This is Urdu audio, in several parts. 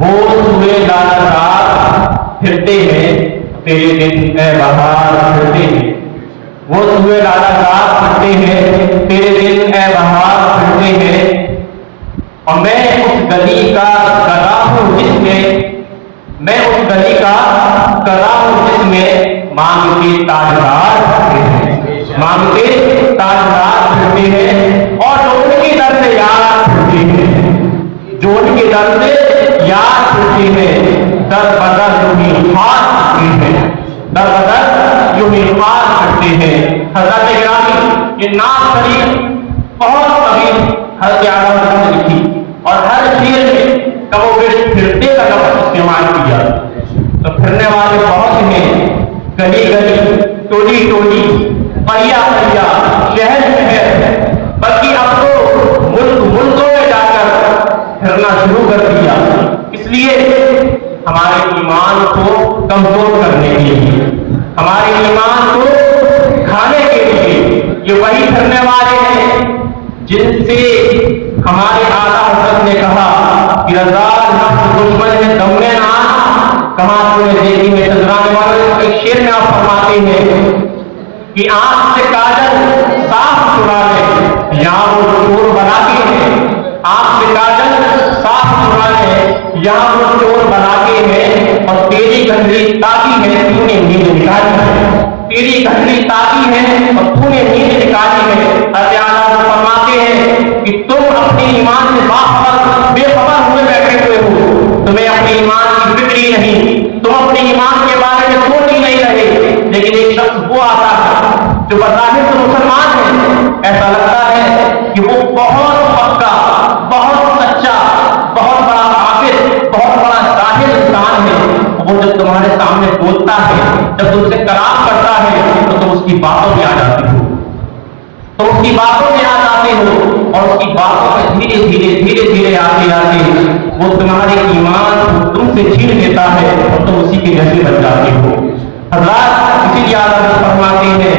وہ سوئے لالچار پھرتے ہیں تیرے دن اے بہار پھرتے ہیں، وہ سوئے لالچار پھرتے ہیں تیرے دن اے بہار پھرتے ہیں، اور میں اس گلی کا گدا ہوں جس میں، میں اس گلی کا گدا ہوں جس میں مانگ کے تاجدار پھرتے ہیں، مانگ کے تاجدار پھرتے ہیں، اور جو ان کی در سے یار پھرتے ہیں، جو ان کی در سے یار پھرتے ہیں، در بدر یوں ہی خاص کرتے ہیں، در بدر یوں ہی خاص کرتے ہیں۔ حضرت گرامی یہ نعت شریف بہت طویل حضرت اعلیٰ حضرت نے لکھی، اور ہر شعر میں کم و بیش پھرتے کا لفظ استعمال کیا، تو پھرنے والے بہت ہیں، گلی گلی، ٹولی ٹولی، قریا قریا، شہر شہر، بلکہ اب تو ملک ملکوں میں جا کر پھرنا شروع کر دیا، اس لیے ہمارے ایمان کو کمزور کرنے کے لیے، ہمارے ایمان کو کھانے کے لیے یہ وہی پھرنے والے ہیں جن سے ہمارے اعلیٰ حضرت نے کہا کہ رضا نفس دشمن ہے دم میں نہ، کہاں تم نے دیکھی میں نظرانے والے، ایک شعر میں آپ فرماتے ہیں کہ آنکھ سے کاجل صاف چرا لے یا وہ چور بنا کے ہے، آنکھ سے کاجل صاف چرا لے یا وہ چور بنا کے ہے، اور تیری گھنٹی تاکی ہے تو نے نیند نکالی ہے، تیری گھنٹی تاکی ہے اور تو نے نیند نکالی ہے۔ حضرت اعلیٰ فرماتے ہیں کہ تم اپنے ایمان سے باخبر بے خبر ہوئے بیٹھے ہوئے ہو، تمہیں اپنے ایمان کی فکر ہی نہیں، تم اپنے ایمان کے بارے میں سوچ ہی نہیں رہے، لیکن ایک شخص وہ آتا ہے جو بظاہر تو مسلمان ہے، ایسا لگتا ہے کہ وہ بہت پکا، بہت سچا، بہت بڑا عابد، بہت بڑا زاہد انسان ہے، وہ جب تمہارے سامنے بولتا ہے، جب تم سے کلام کرتا ہے تو تم اس کی باتوں میں آ جاتے ہو، تو اس کی باتوں میں آ جاتے ہو، اور اس کی باتوں میں دھیرے دھیرے دھیرے دھیرے آتے آتے وہ تمہارے ایمان کو تم سے چھین لیتا ہے اور تم اسی کے جیسے بن جاتے ہو۔ حضرات اسی لیے آپ فرماتے ہیں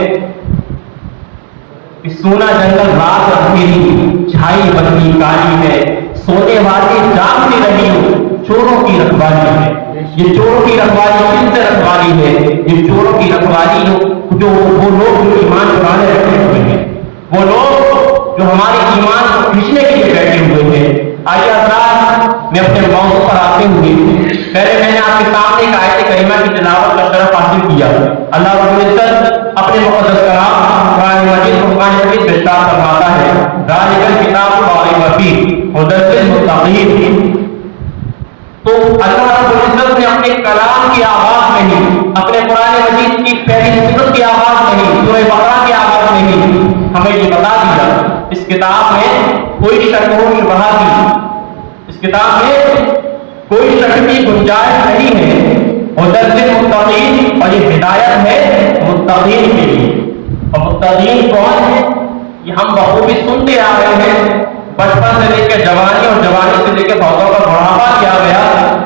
کہ سونا جنگل رات اندھیری، چھائی بتی کالی ہے، سونے والے جاگتے رہی ہو، چوروں کی رکھوالی ہے، یہ چوروں کی رکھوالی کن سے رکھوالی ہے؟ یہ چوروں کی رکھوالی جو وہ لوگ جو ایمان چرانے رکھے ہوئے ہیں، وہ لوگ جو ہمارے ایمان کو کھینچنے کے لیے بیٹھے ہوئے ہیں۔ آئیے حضرات میں اپنے موضوع پر آتے ہوئے پہلے میں نے آپ کے سامنے ایک آیت کریمہ کی تلاوت کا شرف حاصل کیا۔ اللہ رب العزت اپنے مقدس کلام قرآن مجید فرقان حمید میں ارشاد فرماتا ہے ذالک الکتاب لا ریب فیہ ھدی للمتقین۔ تو اللہ رب العزت نے اپنے کلام کی آواز میں ہی، اپنے قرآن مجید کی پہلی صورت کی آواز میں ہی، سورہ بقرہ کی آواز میں ہی ہمیں یہ بتا دیا اس کتاب میں کوئی شک و شبہ کی، اس کتاب میں کوئی شک کی گنجائش نہیں ہے، ھدی للمتقین، اور یہ ہدایت ہے متقین کے لیے۔ اور متقین کون ہے؟ یہ ہم بخوبی سنتے آ رہے ہیں، بچپن سے لے کے جوانی اور جوانی سے لے کے بہتوں کا بڑھاپا کیا گیا،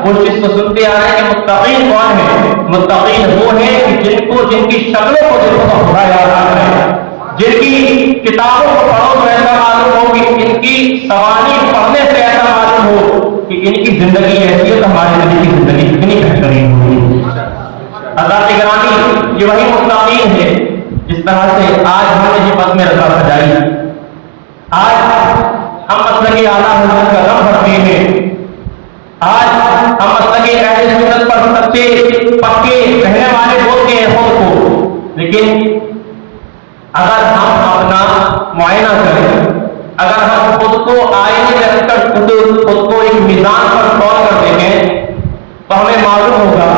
وہ چیز تو سنتے آ رہے ہیں کہ متقین کون ہے؟ متقین وہ ہیں کہ جن کی شکلوں کو دیکھو تو خدا یاد آتا ہے، جن کی کتابوں کو پڑھو تو ایسا معلوم ہو کہ ان کی سوانی پڑھنے سے ایسا معلوم ہو کہ ان کی زندگی ایسی ہے تو ہمارے نبی کی زندگی کتنی بہترین ہوگی۔ حضرات گرامی یہ وہی متقین ہے جس طرح سے آج ہم نے یہ بزم رضا سجائی، آج ہم مسلک اعلیٰ حضرت کا غم بھرتے ہیں، آج ہم مسلک اہل سنت پر سچے پکے رہنے والے بولتے ہیں خود کو، لیکن اگر ہم اپنا معائنہ کریں، اگر ہم خود کو آئینے میں رکھ کر خود کو ایک میزان پر تول کر دیکھیں تو ہمیں معلوم ہوگا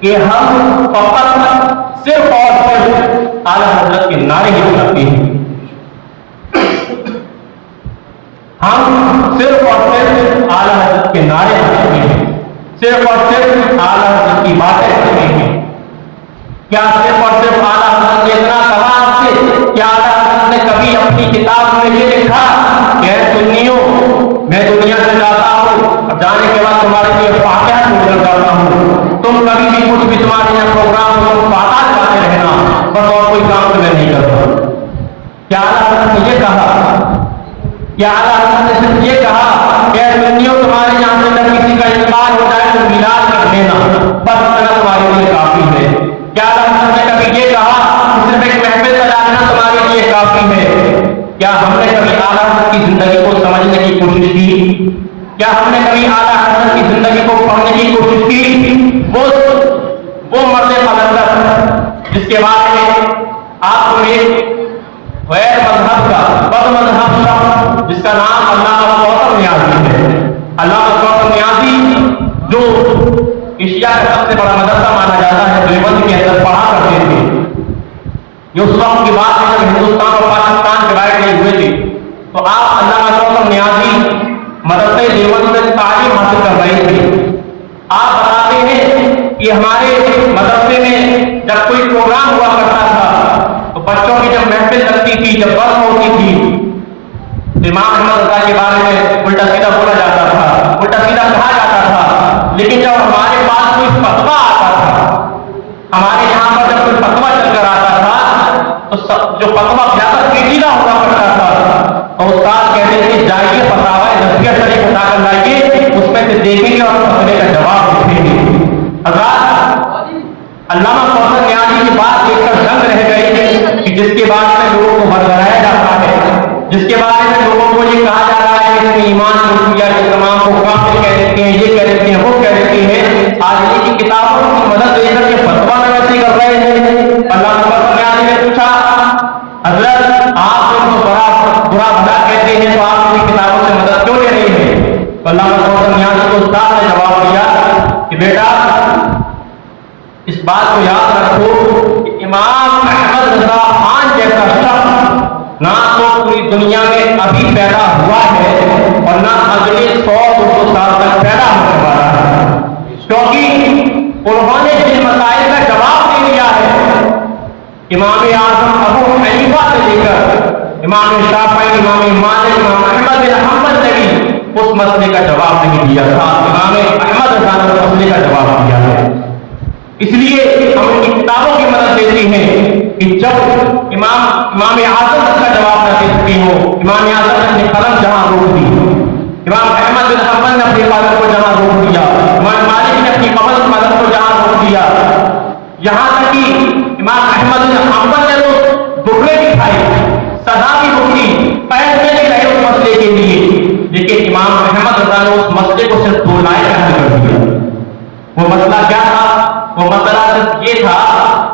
کہ ہم فقط صرف اور صرف اعلیٰ حضرت کے نعرے ہی لگاتے ہیں، ہم صرف اور صرف اعلیٰ حضرت کے نعرے لگاتے ہیں، صرف اور صرف اعلیٰ حضرت کی باتیں کرتے ہیں۔ کیا صرف اور صرف اعلیٰ حضرت نے اتنا کہا آپ سے؟ کیا اعلیٰ حضرت نے کبھی اپنی کتاب میں یہ لکھا کہ اے سنیوں میں دنیا سے جاتا ہوں اور جانے کے بعد تمہارے لیے فاتحہ چھوڑ کر جاتا ہوں، تم کبھی بھی کچھ بھی تمہارے یہاں پروگرام ہو فاتحہ چلاتے رہنا، بس اور کوئی کام تمہیں نہیں کرتا؟ کیا اعلیٰ حضرت نے یہ کہا؟ کیا اعلیٰ حضرت نے صرف یہ کہا کہ اے سنیوں تمہارے یہاں سے اگر کسی کا نے کبھی اعلیٰ حضرت کی زندگی کو پڑھنے کی کوشش کی، وہ مرد قلندر جس کے بارے میں آپ کو ایک غیر مذہب کا بد مذہب شخص جس کا نام علامہ کوثر نیازی ہے، علامہ کوثر نیازی جو ایشیا کا سب سے بڑا مدرسہ مانا جاتا ہے، دیوبند کے اندر پڑھا کرتے تھے. یہ اس وقت کی بات ہے جب ہندوستان اور پاکستان ڈیوائڈ نہیں ہوئے تھے. تو آپ علامہ کوثر نیازی مدرسہ دیوبند میں تعلیم حاصل کر رہے تھے. آپ بتاتے ہیں کہ ہمارے مدرسے میں جب کوئی پروگرام ہوا کرتا تھا تو بچوں کی جب محفل لگتی تھی، جب برس ہوتی تھی، امام احمد رضا کے بارے میں الٹا سیدھا بولا جاتا تھا، الٹا سیدھا کہا جاتا تھا. لیکن جب ہمارے پاس کوئی فتویٰ آتا تھا، ہمارے یہاں پر جب کوئی فتویٰ چل کر آتا تھا تو جو فتویٰ زیادہ پیچیدہ ہوا کرتا تھا تو استاد کہتے تھے جائیے فتاوی نظریہ شریف اٹھا کر لائیے، اس میں سے دیکھیں گے اور فتوے کا جواب لکھیں گے. حضرات، علامہ کوثر نیازی کی بات دیکھ کر دنگ رہ گئے کہ جس کے بارے میں لوگوں کو برگلایا جاتا ہے، جس کے بارے میں لوگوں کو یہ کہا جا رہا ہے کہ اس میں ایمان نہیں کیا، یہ تمام کو کافر کہہ دیتے ہیں، یہ کہہ دیتے ہیں، وہ کہہ دیتے ہیں. آج ان کی کتابوں کی مدد لے کر کے فتویٰ میں ویسے کر رہے ہیں. علامہ کوثر نیازی نے پوچھا حضرت آپ ان کو برا بھلا کہتے ہیں تو آپ ان کتابوں سے مدد کیوں لے رہے ہیں؟ تو علامہ کوثر نیازی کو استاد نے جواب دیا کہ بیٹا اس بات کو یاد رکھو کہ امام احمد رضا خان جیسا شخص نہ تو پوری دنیا میں ابھی پیدا ہوا ہے اور نہ اگلے 100-200 سال تک پیدا ہونے والا ہے، کیونکہ انہوں نے جن مسائل کا جواب دے دیا ہے امام اعظم ابو حنیفہ سے لے کر امام شافعی، امام مالک، امام احمد بن حنبل نے بھی اس مسئلے کا جواب نہیں دیا تھا. امام احمد رضا نے اس مسئلے کا جواب دیا ہے. اس لیے ہم ان کی کتابوں کی مدد لیتے ہیں کہ جب امام اعظم کا جواب نہ دے سکے ہو، امام اعظم نے اپنی قلم جہاں روک دی، امام احمد بن حنبل نے اپنی قلم کو جہاں روک دیا، امام مالک نے اپنی قلم کو جہاں روک دیا، یہاں تک کہ امام احمد بن حنبل نے تو دکھڑے بھی کھائے، سزا بھی بھگتی، پیسے بھی لگے اس مسئلے کے لیے، لیکن امام احمد رضا نے اس مسئلے کو صرف 2 لائن میں حل کر دیا. وہ مسئلہ کیا تھا؟ وہ مسئلہ صرف یہ تھا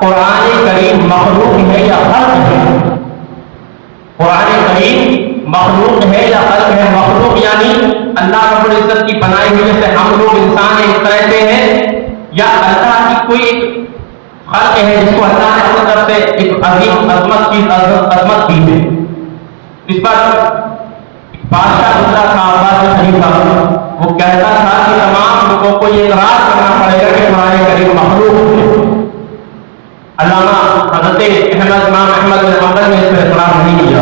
قرآن کریم مخلوق ہے یا خلق ہے. قرآن کریم مخلوق ہے یا خلق ہے. مخلوق یعنی اللہ رب العزت کی بنائی ہوئی جیسے ہم لوگ انسان ایک طرح سے ہیں، یا اللہ کی کوئی ایک خلق ہے جس کو اللہ نے اپنی طرف سے ایک عظیم عظمت دی ہے. اس پر بادشاہ گزرا تھا عباس خلیفہ، وہ کہتا تھا کہ تمام لوگوں کو یہ اقرار کرنا پڑے گا کہ قرآن کریم مخلوق ہے. علامہ حضرت امام احمد بن حنبل نے اس پر اقرار نہیں کیا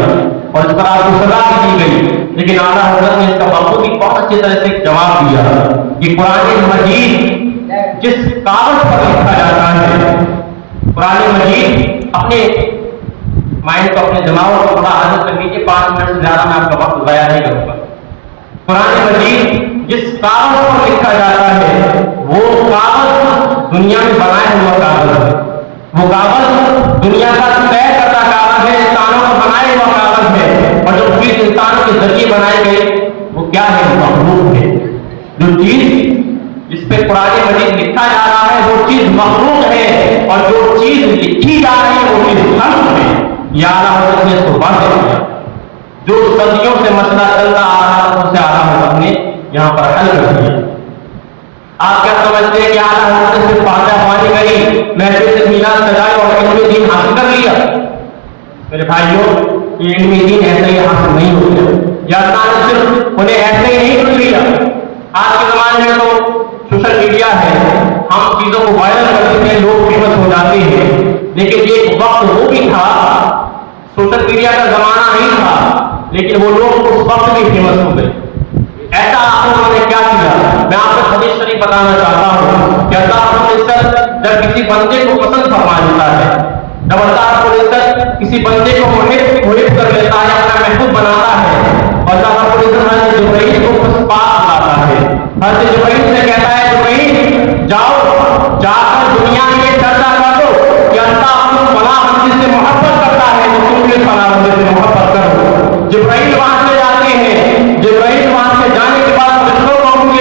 اور اس پر آپ کو سزا بھی دی گئی، لیکن اعلیٰ حضرت نے اس کا بخوبی بہت اچھی طرح سے جواب دیا کہ قرآن مجید جس کاغذ پر لکھا جاتا ہے، قرآن مجید اپنے مائنڈ کو اپنے دماغ کو بڑا عادت کر لیجیے، 5 منٹ سے زیادہ میں آپ کا وقت ضائع نہیں کروں گا. قرآن مجید جس کاغذ پر لکھا جاتا ہے وہ کاغذ دنیا میں بنایا ہوا کاغذ ہے، وہ کاغذ دنیا کا طے کردہ کاغذ ہے، انسانوں کا بنایا ہوا کاغذ ہے، اور جو چیز انسانوں کے ذریعے بنائی گئی وہ کیا ہے؟ مخلوق ہے. جو چیز جس پہ قرآن مجید لکھا جا رہا ہے وہ چیز مخلوق ہے، اور جو چیز لکھی جا رہی ہے وہ چیز خلق ہے. یہ اعلیٰ حضرت نے اس کو واضح کیا. جو صدیوں سے مسئلہ چلتا آ رہا ہے اسے اعلیٰ حضرت نے یہاں پر حل کر دیا. آپ کیا سمجھتے ہیں کہ اعلیٰ حضرت نے صرف فاتحہ خوانی کری، محفل سے میلاد سجائی اور علم دین حاصل کر لیا؟ میرے بھائیوں، یہ علم دین ایسے ہی حاصل نہیں ہوتا، یا اللہ نے صرف انہیں ایسے ہی نہیں چن لیا. آج کے زمانے میں تو سوشل میڈیا ہے، ہم چیزوں کو وائرل کر دیتے ہیں، لوگ فیمس ہو جاتے ہیں، لیکن یہ ایک وقت وہ بھی تھا، سوشل میڈیا کا زمانہ نہیں تھا، لیکن وہ لوگ اس وقت بھی فیمس ہو گئے. ایسا آپ لوگوں نے کیا کیا؟ میں آپ کو حدیث شریف بتانا چاہتا ہوں کہ اللہ رب العزت جب کسی بندے کو پسند فرما لیتا ہے، جب اللہ رب العزت کسی بندے کو محب کر لیتا ہے، اپنا محبوب بناتا ہے، اور اللہ رب العزت حضرت جبرائیل کو پاس لاتا ہے. حضرت جبرائیل سے کہتا ہے جبرائیل جاؤ، جا کر دنیا میں یہ چرچا کر دو کہ اللہ اپنی فلاں بندے سے محبت کرتا ہے تو تم بھی فلاں بندے سے محبت کرو. جبرائیل وہاں سے جاتے ہیں، جبرائیل وہاں سے جانے کے بعد فرشتوں کو اپنی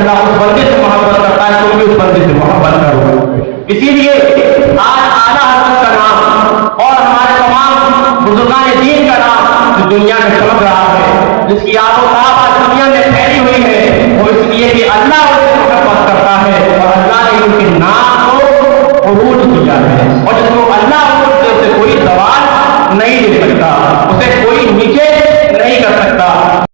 اللہ اس بندے سے محبت کرتا ہے، تم بھی اس بندے سے محبت کرو. اسی لیے